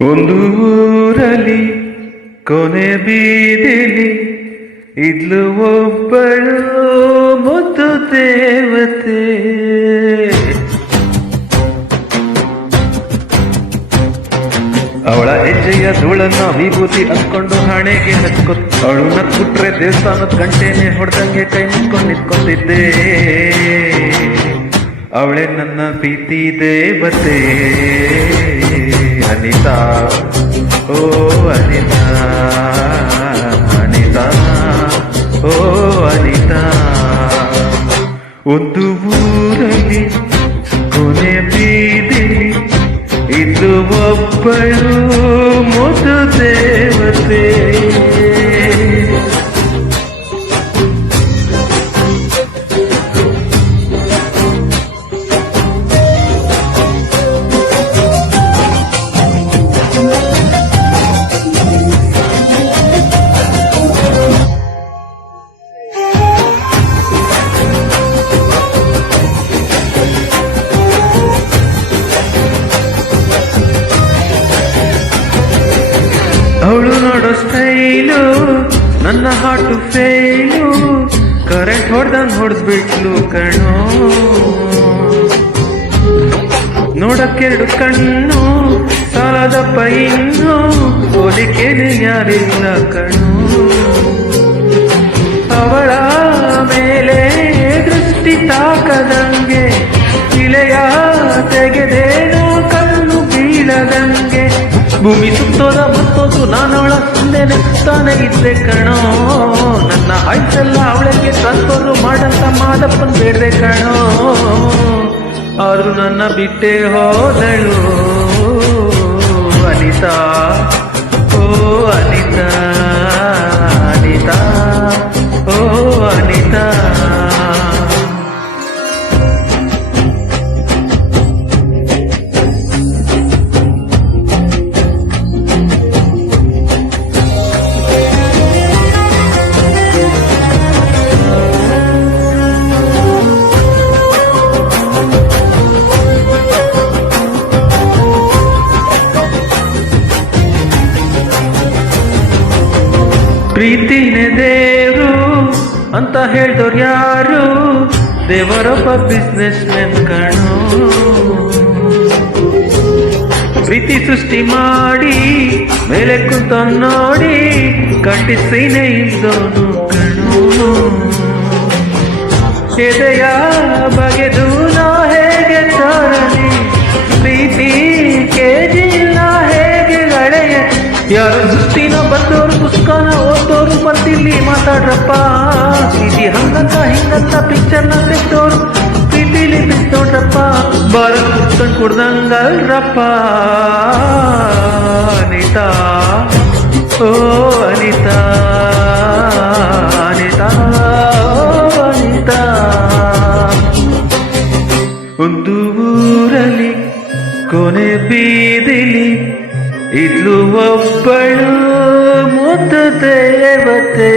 ಒಂದು ಊರಲ್ಲಿ ಕೊನೆ ಬೀದಿಲಿ ಇದ್ಲು ಒಬ್ಬಳು ಮುದ್ದು ದೇವತೆ. ಅವಳ ಹೆಜ್ಜೆಯ ಧೂಳನ್ನ ವಿಭೂತಿ ಅಂದ್ಕೊಂಡು ಹಣೆಗೆ ಹಚ್ಕೊ, ಅವಳು ನಕ್ಕುಟ್ರೆ ದೇವಸ್ಥಾನದ ಗಂಟೆನೆ ಹೊಡೆದಂಗೆ ಕೈ ಮುಚ್ಕೊಂಡು ನಿಂತ್ಕೊಂಡಿದ್ದೆ. ಅವಳೆ ನನ್ನ ಪ್ರೀತಿ ದೇವತೆ ಅನಿತಾ, ಓ ಅನಿತಾ, ಅನಿತಾ, ಓ ಅನಿತಾ. ಒಂದು ಊರಲ್ಲಿ ಕೊನೆ ಬೀದಿಲಿ ಇದು ಒಬ್ಬಳು ಮುದ್ದು ದೇವತೆ. ಅವಳು ನೋಡೋ ಸ್ಟೈಲು ನನ್ನ ಹಾಟು ಫೇಲು, ಕರೆಂಟ್ ಹೊಡೆದಂಗ್ ಹೊಡೆದ್ಬಿಟ್ಲು ಕಣೋ. ನೋಡಕ್ಕೆರಡು ಕಣ್ಣು ಸಾಲದಪ್ಪ ಇನ್ನು, ಹೋಲಿಕೆನೆ ಯಾರಿಲ್ಲ ಕಣೋ. ಅವಳ ಮೇಲೆ ದೃಷ್ಟಿ ತಾಕದಂಗೆ ಇಳೆಯ ತೆಗೆದೇನೋ ಕಣ್ಣು ಬೀಳದಂಗೆ. ಭೂಮಿ ಸುತ್ತೋದ ಮತ್ತೋದು ನಾನವಳ ಹಿಂದೆನೆ ತಾನೇ ಇದ್ದೆ ಕಣೋ. ನನ್ನ ಆಯ್ತಲ್ಲ ಅವಳಿಗೆ ಟ್ರಾನ್ಸ್ಫರ್ ಮಾಡಂತ ಮಾದಪ್ಪನ್ ಬೇಡ್ದೆ ಕಣೋ. ಆದ್ರೂ ನನ್ನ ಬಿಟ್ಟೆ ಹೋದಳು ಅನಿತಾ, ಓ ಅನಿತಾ, ಅನಿತಾ, ಓ ಅನಿತಾ. ಪ್ರೀತಿನೇ ದೇವರು ಅಂತ ಹೇಳ್ದವ್ರು ಯಾರು? ದೇವರೊಬ್ಬ ಬಿಸ್ನೆಸ್ ಮೆನ್ ಕಣೋ. ಪ್ರೀತಿ ಸೃಷ್ಟಿ ಮಾಡಿ ಮೇಲೆ ಕುಂತ ನೋಡಿ ಕಟ್ಟಿಸಿನೇ ಇದ್ದವನು ಕಣೋ. ಎದೆಯ ಬಗೆದು ನಾ ಹೇಗೆ ತಾರಲಿ, ಪ್ರೀತಿ ಕೆಜಿ ನಾ ಹೇಗೆ ಗಳೆಯ. ಯಾರು ದೃಷ್ಟಿನ ಬಂದವರು ಪುಸ್ತಕನ ಓದೋರು ಬರ್ತಿಲ್ಲಿ ಮಾತಾಡ್ರಪ್ಪ. ಪ್ರೀತಿ ಹಂಗಂತ ಹಿಂಗಂತ ಪಿಕ್ಚರ್ನ ತೆಗ್ದೋರು ಪ್ರೀತಿಲಿ ಬಿದ್ದೋಡ್ರಪ್ಪ. ಬಾರ ಕುತ್ಕೊಂಡು ಕುಡ್ದಂಗಲ್ರಪ್ಪ. ಅನಿತಾ, ಓ ಅನಿತಾ, ಅನಿತಾ, ಓ ಅನಿತಾ. ಒಂದು ಊರಲ್ಲಿ ಕೊನೆ ಬೀದಿಲಿ ಇದ್ಲು ಒಬ್ಬಳು ಮುದ್ದು ದೇವತೆ.